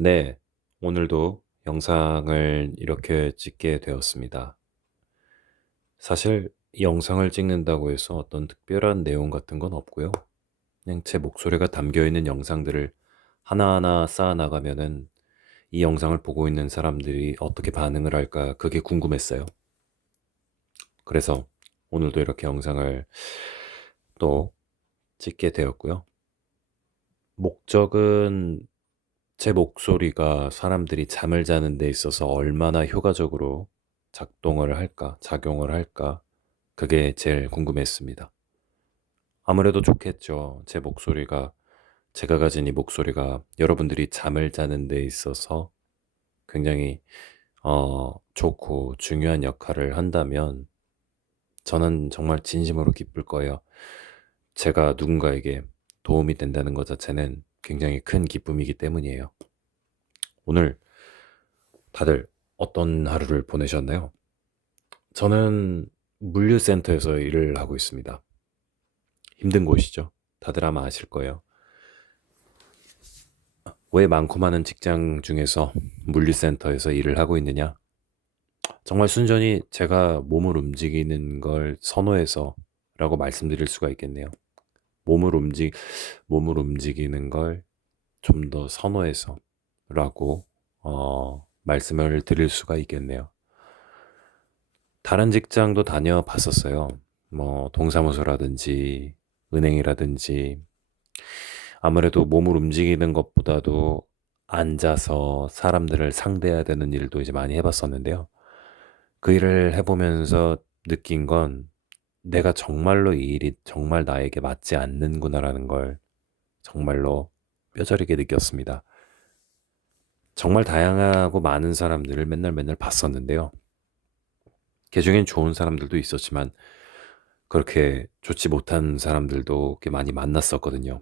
네, 오늘도 영상을 이렇게 찍게 되었습니다. 사실 이 영상을 찍는다고 해서 어떤 특별한 내용 같은 건 없고요. 그냥 제 목소리가 담겨 있는 영상들을 하나하나 쌓아 나가면은 이 영상을 보고 있는 사람들이 어떻게 반응을 할까 그게 궁금했어요. 그래서 오늘도 이렇게 영상을 또 찍게 되었고요. 목적은 제 목소리가 사람들이 잠을 자는 데 있어서 얼마나 효과적으로 작동을 할까, 작용을 할까, 그게 제일 궁금했습니다. 아무래도 좋겠죠. 제 목소리가, 제가 가진 이 목소리가 여러분들이 잠을 자는 데 있어서 굉장히, 좋고 중요한 역할을 한다면 저는 정말 진심으로 기쁠 거예요. 제가 누군가에게 도움이 된다는 것 자체는 굉장히 큰 기쁨이기 때문이에요. 오늘 다들 어떤 하루를 보내셨나요? 저는 물류센터에서 일을 하고 있습니다. 힘든 곳이죠. 다들 아마 아실 거예요. 왜 많고 많은 직장 중에서 물류센터에서 일을 하고 있느냐? 정말 순전히 제가 몸을 움직이는 걸 선호해서 라고 말씀드릴 수가 있겠네요. 몸을 움직, 몸을 움직이는 걸 좀 더 선호해서 라고, 말씀을 드릴 수가 있겠네요. 다른 직장도 다녀봤었어요. 뭐 동사무소라든지 은행이라든지 아무래도 몸을 움직이는 것보다도 앉아서 사람들을 상대해야 되는 일도 이제 많이 해봤었는데요. 그 일을 해보면서 느낀 건 내가 정말로 이 일이 정말 나에게 맞지 않는구나라는 걸 정말로 뼈저리게 느꼈습니다. 정말 다양하고 많은 사람들을 맨날 맨날 봤었는데요. 그중엔 좋은 사람들도 있었지만 그렇게 좋지 못한 사람들도 꽤 많이 만났었거든요.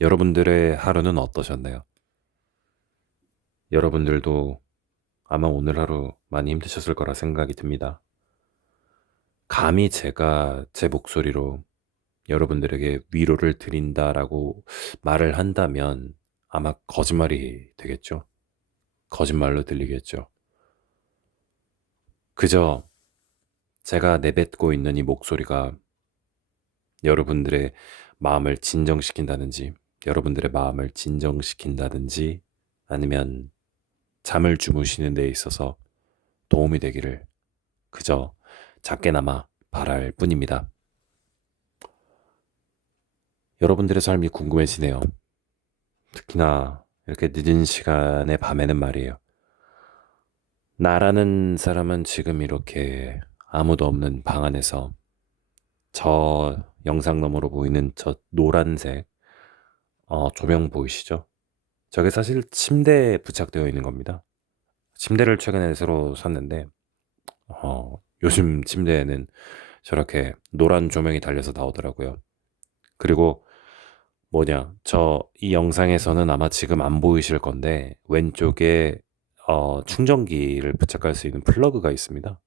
여러분들의 하루는 어떠셨나요? 여러분들도 아마 오늘 하루 많이 힘드셨을 거라 생각이 듭니다. 감히 제가 제 목소리로 여러분들에게 위로를 드린다라고 말을 한다면 아마 거짓말이 되겠죠. 거짓말로 들리겠죠. 그저 제가 내뱉고 있는 이 목소리가 여러분들의 마음을 진정시킨다든지, 여러분들의 마음을 진정시킨다든지, 아니면 잠을 주무시는 데 있어서 도움이 되기를 그저 작게나마 바랄 뿐입니다. 여러분들의 삶이 궁금해지네요. 특히나 이렇게 늦은 시간의 밤에는 말이에요. 나라는 사람은 지금 이렇게 아무도 없는 방 안에서 저 영상 너머로 보이는 저 노란색 조명 보이시죠? 저게 사실 침대에 부착되어 있는 겁니다. 침대를 최근에 새로 샀는데 요즘 침대에는 저렇게 노란 조명이 달려서 나오더라고요. 그리고 이 영상에서는 아마 지금 안 보이실 건데 왼쪽에 충전기를 부착할 수 있는 플러그가 있습니다.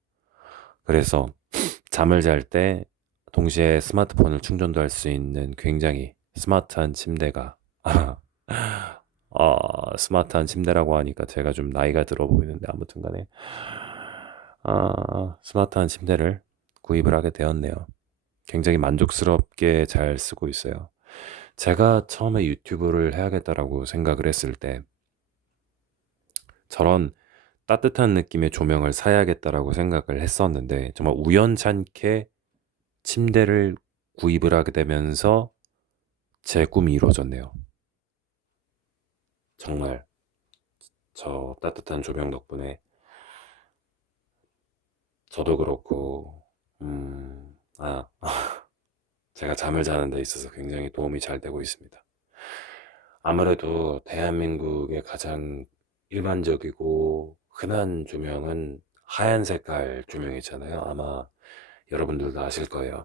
그래서 잠을 잘 때 동시에 스마트폰을 충전도 할 수 있는 굉장히 스마트한 침대가 스마트한 침대라고 하니까 제가 좀 나이가 들어 보이는데 아무튼 간에 스마트한 침대를 구입을 하게 되었네요. 굉장히 만족스럽게 잘 쓰고 있어요. 제가 처음에 유튜브를 해야겠다라고 생각을 했을 때 저런 따뜻한 느낌의 조명을 사야겠다라고 생각을 했었는데 정말 우연찮게 침대를 구입을 하게 되면서 제 꿈이 이루어졌네요. 정말 저 따뜻한 조명 덕분에 저도 그렇고 제가 잠을 자는 데 있어서 굉장히 도움이 잘 되고 있습니다. 아무래도 대한민국의 가장 일반적이고 흔한 조명은 하얀 색깔 조명이잖아요. 아마 여러분들도 아실 거예요.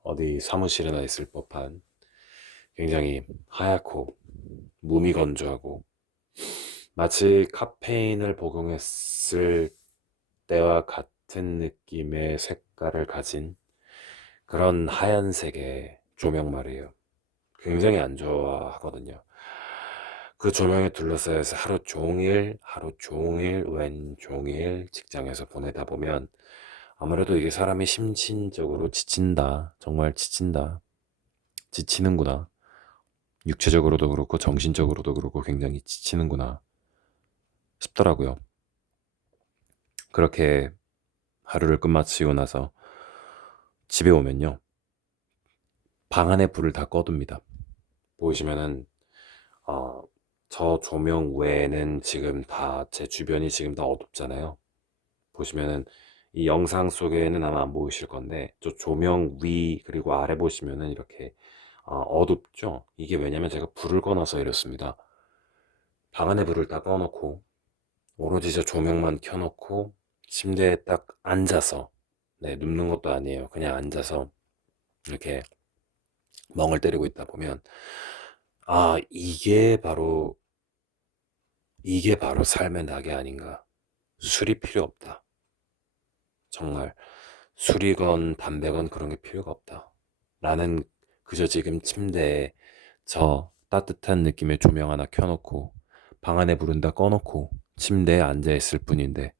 어디 사무실에나 있을 법한 굉장히 하얗고 무미건조하고 마치 카페인을 복용했을 때와 같은 느낌의 색깔을 가진 그런 하얀색의 조명 말이에요. 굉장히 안 좋아하거든요. 그 조명에 둘러싸여서 하루 종일, 웬 종일 직장에서 보내다 보면 아무래도 이게 사람이 심신적으로 지친다. 정말 지친다. 지치는구나. 육체적으로도 그렇고 정신적으로도 그렇고 굉장히 지치는구나 싶더라고요. 그렇게 하루를 끝마치고 나서 집에 오면요. 방 안에 불을 다 꺼둡니다. 보이시면은 어, 저 조명 외에는 지금 다 제 주변이 지금 다 어둡잖아요. 보시면은 이 영상 속에는 아마 안 보이실 건데 저 조명 위 그리고 아래 보시면은 이렇게 어둡죠. 이게 왜냐면 제가 불을 꺼놔서 이렇습니다. 방 안에 불을 다 꺼놓고 오로지 저 조명만 켜놓고 침대에 딱 앉아서, 네, 눕는 것도 아니에요. 그냥 앉아서 이렇게 멍을 때리고 있다 보면 아, 이게 바로 삶의 낙이 아닌가. 술이 필요 없다. 정말 술이건 담배건 그런 게 필요가 없다. 나는 그저 지금 침대에 저 따뜻한 느낌의 조명 하나 켜놓고 방 안에 불은 다 꺼놓고 침대에 앉아 있을 뿐인데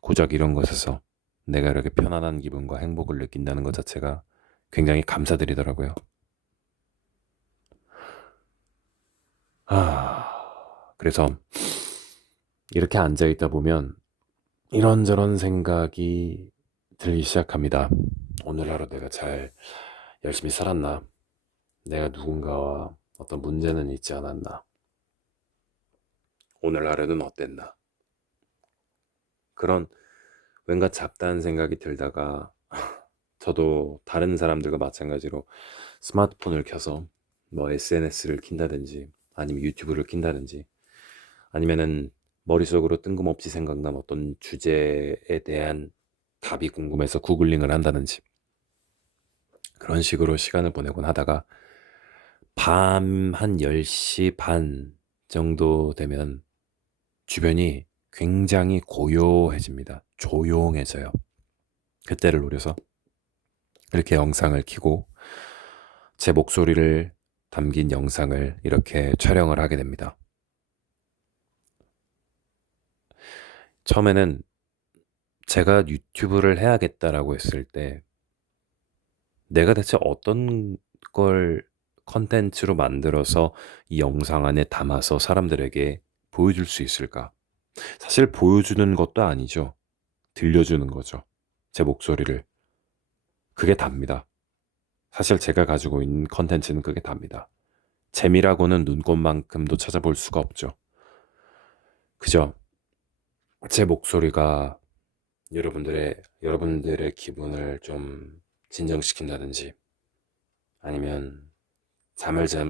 고작 이런 것에서 내가 이렇게 편안한 기분과 행복을 느낀다는 것 자체가 굉장히 감사드리더라고요. 그래서 이렇게 앉아 있다 보면 이런저런 생각이 들기 시작합니다. 오늘 하루 내가 잘 열심히 살았나? 내가 누군가와 어떤 문제는 있지 않았나? 오늘 하루는 어땠나? 그런 왠가 잡다한 생각이 들다가 저도 다른 사람들과 마찬가지로 스마트폰을 켜서 뭐 SNS를 킨다든지 아니면 유튜브를 킨다든지 아니면은 머릿속으로 뜬금없이 생각난 어떤 주제에 대한 답이 궁금해서 구글링을 한다든지 그런 식으로 시간을 보내곤 하다가 밤 한 10시 반 정도 되면 주변이 굉장히 고요해집니다. 조용해져요. 그때를 노려서 이렇게 영상을 켜고 제 목소리를 담긴 영상을 이렇게 촬영을 하게 됩니다. 처음에는 제가 유튜브를 해야겠다라고 했을 때 내가 대체 어떤 걸 컨텐츠로 만들어서 이 영상 안에 담아서 사람들에게 보여줄 수 있을까? 사실 보여주는 것도 아니죠. 들려주는 거죠. 제 목소리를. 그게 답니다. 사실 제가 가지고 있는 컨텐츠는 그게 답니다. 재미라고는 눈꽃만큼도 찾아볼 수가 없죠. 그죠? 제 목소리가 여러분들의 기분을 좀 진정시킨다든지 아니면 잠을 자,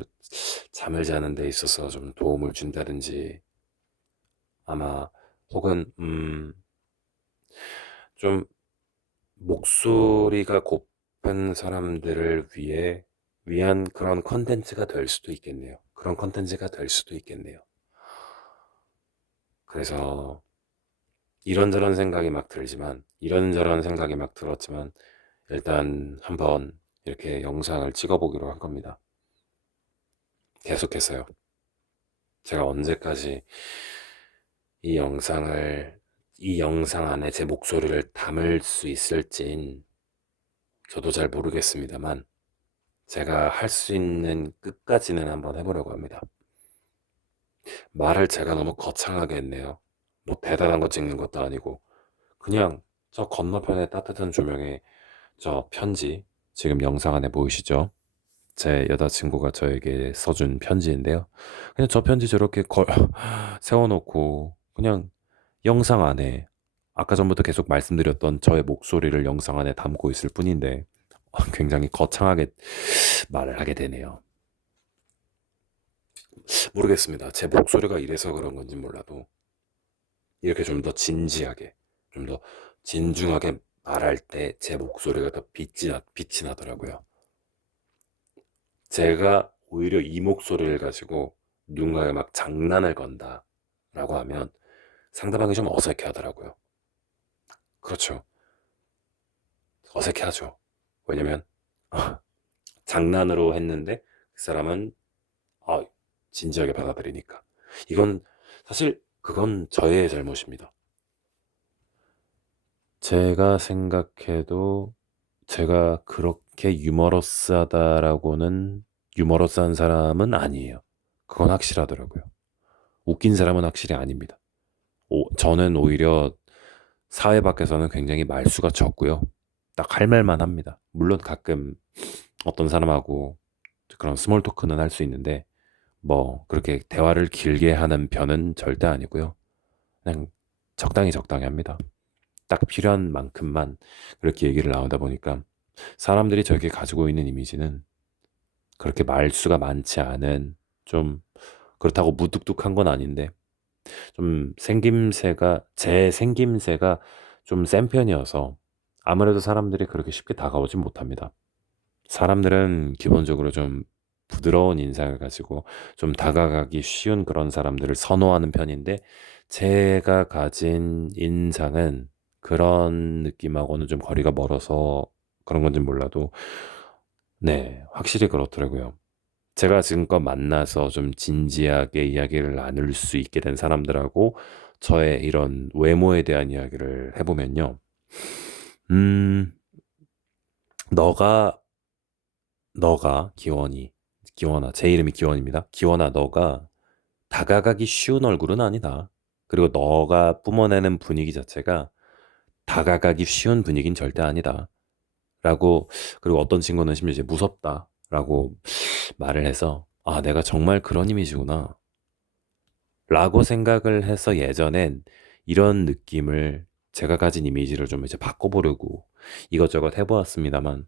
잠을 자는 데 있어서 좀 도움을 준다든지 아마 혹은 좀 목소리가 고픈 사람들을 위한 그런 컨텐츠가 될 수도 있겠네요. 그런 컨텐츠가 될 수도 있겠네요. 그래서 이런저런 생각이 막 들었지만 일단 한번 이렇게 영상을 찍어보기로 한 겁니다. 계속해서요. 제가 언제까지 이 영상을 이 영상 안에 제 목소리를 담을 수 있을진 저도 잘 모르겠습니다만 제가 할 수 있는 끝까지는 한번 해보려고 합니다. 말을 제가 너무 거창하게 했네요. 뭐 대단한 거 찍는 것도 아니고 그냥 저 건너편에 따뜻한 조명에 저 편지 지금 영상 안에 보이시죠? 제 여자친구가 저에게 써준 편지인데요. 그냥 저 편지 저렇게 세워놓고 그냥 영상 안에 아까 전부터 계속 말씀드렸던 저의 목소리를 영상 안에 담고 있을 뿐인데 굉장히 거창하게 말을 하게 되네요. 모르겠습니다. 제 목소리가 이래서 그런 건지 몰라도 이렇게 좀 더 진지하게, 좀 더 진중하게 말할 때 제 목소리가 더 빛이 나더라고요. 제가 오히려 이 목소리를 가지고 누군가에 막 장난을 건다라고 하면 상대방이 좀 어색해 하더라고요. 그렇죠. 어색해 하죠. 왜냐면 장난으로 했는데 그 사람은 아, 진지하게 받아들이니까. 이건 사실 그건 저의 잘못입니다. 제가 생각해도 제가 그렇게 유머러스한 사람은 아니에요. 그건 확실하더라고요. 웃긴 사람은 확실히 아닙니다. 저는 오히려 사회 밖에서는 굉장히 말수가 적고요. 딱 할 말만 합니다. 물론 가끔 어떤 사람하고 그런 스몰 토크는 할 수 있는데 뭐 그렇게 대화를 길게 하는 편은 절대 아니고요. 그냥 적당히 합니다. 딱 필요한 만큼만 그렇게 얘기를 나누다 보니까 사람들이 저에게 가지고 있는 이미지는 그렇게 말수가 많지 않은, 좀 그렇다고 무뚝뚝한 건 아닌데 좀 제 생김새가 좀 센 편이어서 아무래도 사람들이 그렇게 쉽게 다가오진 못합니다. 사람들은 기본적으로 좀 부드러운 인상을 가지고 좀 다가가기 쉬운 그런 사람들을 선호하는 편인데, 제가 가진 인상은 그런 느낌하고는 좀 거리가 멀어서 그런 건지 몰라도 네, 확실히 그렇더라고요. 제가 지금껏 만나서 좀 진지하게 이야기를 나눌 수 있게 된 사람들하고 저의 이런 외모에 대한 이야기를 해보면요. 음, 너가, 기원아, 제 이름이 기원입니다. 기원아, 너가 다가가기 쉬운 얼굴은 아니다. 그리고 너가 뿜어내는 분위기 자체가 다가가기 쉬운 분위기는 절대 아니다. 라고, 그리고 어떤 친구는 심지어 이제 무섭다. 라고 말을 해서, 아, 내가 정말 그런 이미지구나. 라고 생각을 해서 예전엔 이런 느낌을, 제가 가진 이미지를 좀 이제 바꿔보려고 이것저것 해보았습니다만,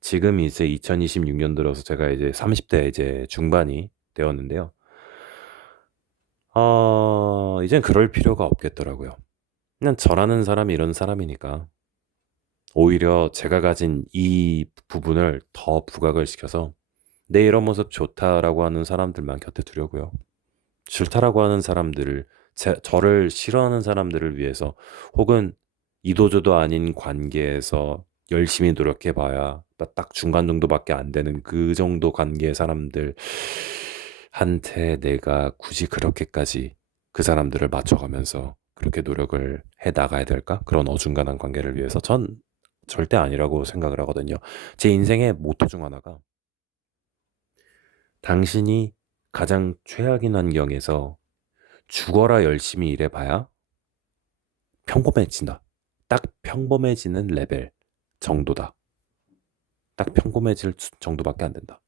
지금 이제 2026년 들어서 제가 이제 30대 이제 중반이 되었는데요. 이젠 그럴 필요가 없겠더라고요. 그냥 저라는 사람이 이런 사람이니까 오히려 제가 가진 이 부분을 더 부각을 시켜서 내 이런 모습 좋다라고 하는 사람들만 곁에 두려고요. 싫다라고 하는 사람들을, 저를 싫어하는 사람들을 위해서, 혹은 이도저도 아닌 관계에서 열심히 노력해봐야 딱 중간 정도밖에 안 되는 그 정도 관계의 사람들한테 내가 굳이 그렇게까지 그 사람들을 맞춰가면서 그렇게 노력을 해 나가야 될까? 그런 어중간한 관계를 위해서 전 절대 아니라고 생각을 하거든요. 제 인생의 모토 중 하나가, 당신이 가장 최악인 환경에서 죽어라 열심히 일해봐야 평범해진다. 딱 평범해지는 레벨 정도다. 딱 평범해질 정도밖에 안 된다.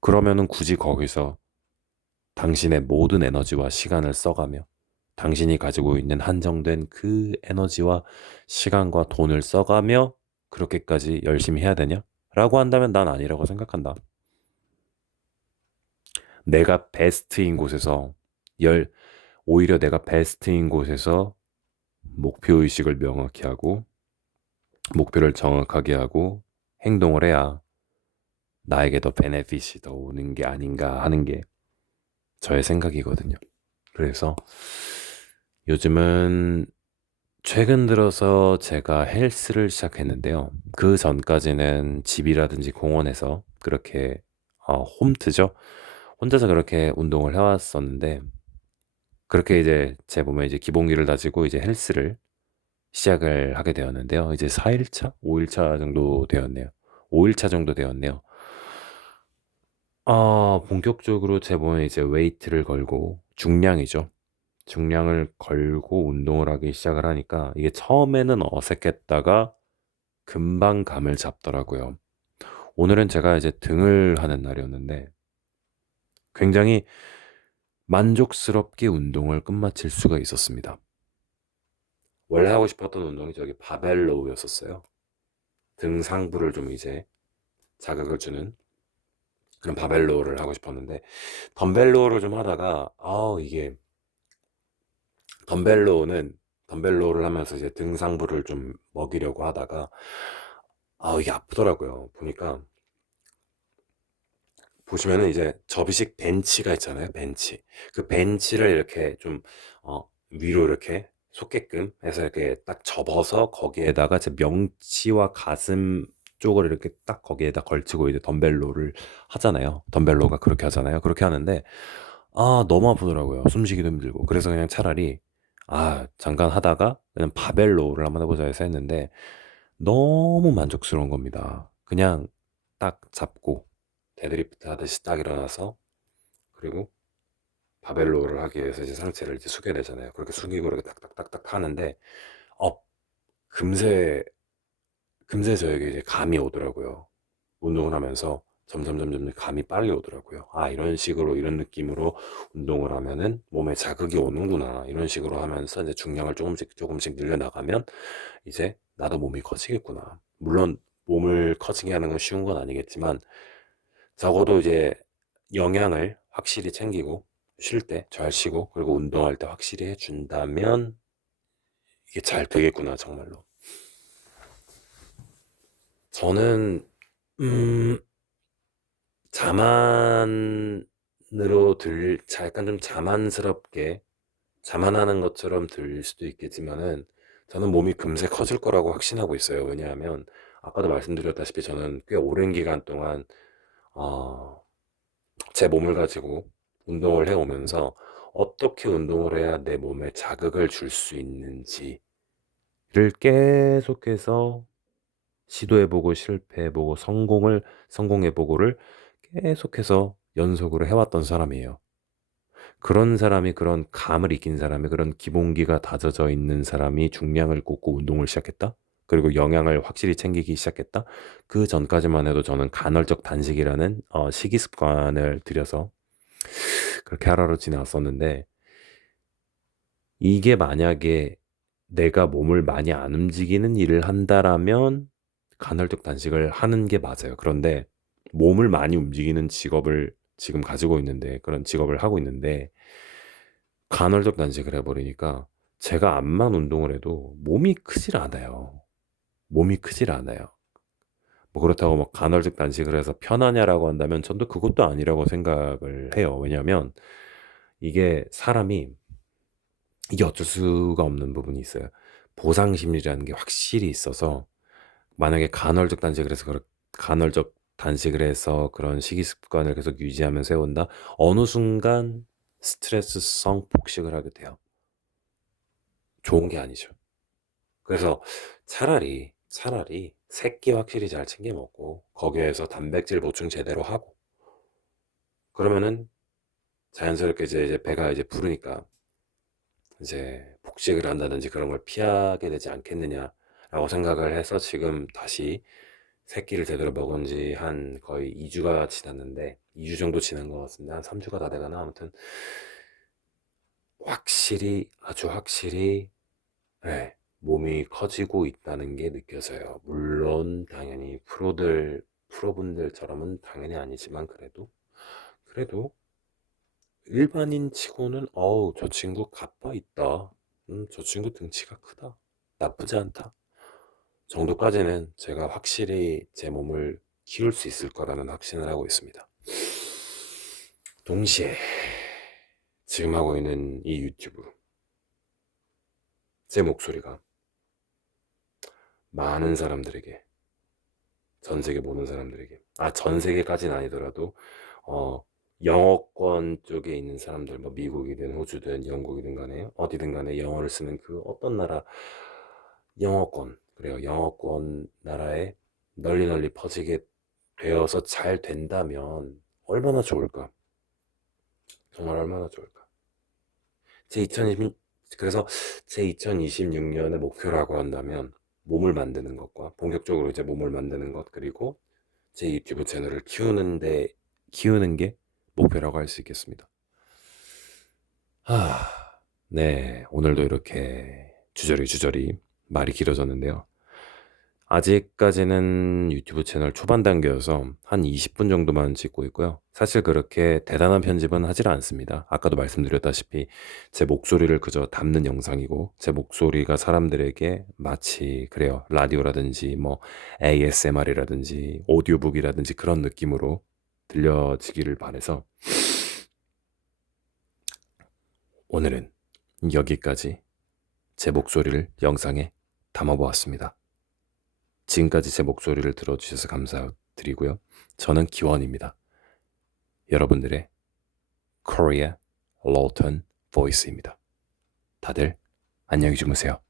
그러면은 굳이 거기서 당신의 모든 에너지와 시간을 써가며 당신이 가지고 있는 한정된 그 에너지와 시간과 돈을 써가며 그렇게까지 열심히 해야 되냐? 라고 한다면 난 아니라고 생각한다. 내가 베스트인 곳에서 열 오히려 내가 베스트인 곳에서 목표의식을 명확히 하고 목표를 정확하게 하고 행동을 해야 나에게 더 베네핏이 더 오는 게 아닌가 하는 게 저의 생각이거든요. 그래서 요즘은 최근 들어서 제가 헬스를 시작했는데요. 그 전까지는 집이라든지 공원에서 그렇게 홈트죠. 혼자서 그렇게 운동을 해왔었는데, 그렇게 이제 제 몸에 이제 기본기를 다지고 이제 헬스를 시작을 하게 되었는데요. 이제 4일차, 5일차 정도 되었네요. 5일차 정도 되었네요. 본격적으로 제 몸에 이제 웨이트를 걸고, 중량이죠. 중량을 걸고 운동을 하기 시작을 하니까 이게 처음에는 어색했다가 금방 감을 잡더라고요. 오늘은 제가 이제 등을 하는 날이었는데 굉장히 만족스럽게 운동을 끝마칠 수가 있었습니다. 원래 하고 싶었던 운동이 저기 바벨로우였었어요. 등 상부를 좀 이제 자극을 주는 그런 바벨로우를 하고 싶었는데, 덤벨로우를 좀 하다가 이게 덤벨로우는 덤벨로우를 하면서 이제 등 상부를 좀 먹이려고 하다가 이게 아프더라고요. 보니까 보시면은 이제 접이식 벤치가 있잖아요. 벤치. 그 벤치를 이렇게 좀 위로 이렇게 솟게끔 해서 이렇게 딱 접어서 거기에다가 제 명치와 가슴 쪽을 이렇게 딱 거기에다 걸치고 이제 덤벨로를 하잖아요. 덤벨로가 그렇게 하잖아요. 그렇게 하는데 너무 아프더라고요. 숨쉬기도 힘들고. 그래서 그냥 차라리 잠깐 하다가 그냥 바벨로우를 한번 해보자 해서 했는데 너무 만족스러운 겁니다. 그냥 딱 잡고 데드리프트 하듯이 딱 일어나서, 그리고 바벨로우를 하기 위해서 이제 상체를 이제 숙여야 되잖아요. 그렇게 숙이고 이렇게 딱딱딱딱 하는데 어 금세 금세 저에게 이제 감이 오더라고요. 운동을 하면서 점점 감이 빨리 오더라고요. 이런 식으로, 이런 느낌으로 운동을 하면은 몸에 자극이 오는구나. 이런 식으로 하면서 이제 중량을 조금씩 늘려나가면 이제 나도 몸이 커지겠구나. 물론 몸을 커지게 하는 건 쉬운 건 아니겠지만 적어도 이제 영양을 확실히 챙기고 쉴 때 잘 쉬고 그리고 운동할 때 확실히 해준다면 이게 잘 되겠구나 정말로. 저는 음 자만으로 약간 좀 자만스럽게 자만하는 것처럼 들릴 수도 있겠지만은 저는 몸이 금세 커질 거라고 확신하고 있어요. 왜냐하면 아까도 말씀드렸다시피 저는 꽤 오랜 기간 동안 어, 제 몸을 가지고 운동을 해오면서 어떻게 운동을 해야 내 몸에 자극을 줄 수 있는지를 계속해서 시도해보고 실패해보고 성공해보고를 계속해서 연속으로 해왔던 사람이에요. 그런 사람이, 그런 감을 익힌 사람이, 그런 기본기가 다져져 있는 사람이 중량을 꽂고 운동을 시작했다? 그리고 영양을 확실히 챙기기 시작했다? 그 전까지만 해도 저는 간헐적 단식이라는 식이 습관을 들여서 그렇게 하루하루 지나왔었는데, 이게 만약에 내가 몸을 많이 안 움직이는 일을 한다라면 간헐적 단식을 하는 게 맞아요. 그런데 몸을 많이 움직이는 직업을 지금 가지고 있는데, 그런 직업을 하고 있는데 간헐적 단식을 해버리니까 제가 암만 운동을 해도 몸이 크질 않아요. 몸이 크질 않아요. 뭐 그렇다고 막 간헐적 단식을 해서 편하냐라고 한다면 전도 그것도 아니라고 생각을 해요. 왜냐하면 이게 사람이, 이게 어쩔 수가 없는 부분이 있어요. 보상 심리라는 게 확실히 있어서 만약에 간헐적 단식을 해서 그런 식이 습관을 계속 유지하면서 해온다. 어느 순간 스트레스성 폭식을 하게 돼요. 좋은 게 아니죠. 그래서 차라리 새끼 확실히 잘 챙겨 먹고 거기에서 단백질 보충 제대로 하고 그러면은 자연스럽게 이제 배가 이제 부르니까 이제 폭식을 한다든지 그런 걸 피하게 되지 않겠느냐라고 생각을 해서 지금 다시 새끼를 제대로 먹은 지 한 거의 2주가 지났는데 2주 정도 지난 것 같습니다. 한 3주가 다 돼가나 아무튼 확실히, 아주 확실히, 네, 몸이 커지고 있다는 게 느껴져요. 물론 당연히 프로분들처럼은 당연히 아니지만 그래도 일반인 치고는 저 친구 가빠 있다. 저 친구 등치가 크다. 나쁘지 않다. 정도까지는 제가 확실히 제 몸을 키울 수 있을 거라는 확신을 하고 있습니다. 동시에 지금 하고 있는 이 유튜브, 제 목소리가 많은 사람들에게, 전 세계 모든 사람들에게, 전 세계까지는 아니더라도 영어권 쪽에 있는 사람들, 뭐 미국이든 호주든 영국이든 간에 어디든 간에 영어를 쓰는 그 어떤 나라 그래요. 영어권 나라에 널리 퍼지게 되어서 잘 된다면 얼마나 좋을까? 정말 얼마나 좋을까? 제 2020, 그래서 제 2026년의 목표라고 한다면 몸을 만드는 것과 본격적으로 이제 몸을 만드는 것, 그리고 제 유튜브 채널을 키우는 게 목표라고 할 수 있겠습니다. 네, 오늘도 이렇게 주저리 말이 길어졌는데요. 아직까지는 유튜브 채널 초반 단계여서 한 20분 정도만 찍고 있고요. 사실 그렇게 대단한 편집은 하질 않습니다. 아까도 말씀드렸다시피 제 목소리를 그저 담는 영상이고, 제 목소리가 사람들에게 마치 그래요. 라디오라든지 뭐 ASMR이라든지 오디오북이라든지 그런 느낌으로 들려지기를 바래서 오늘은 여기까지 제 목소리를 영상에 담아보았습니다. 지금까지 제 목소리를 들어주셔서 감사드리고요. 저는 기원입니다. 여러분들의 Korea 로튼 보이스입니다. 다들 안녕히 주무세요.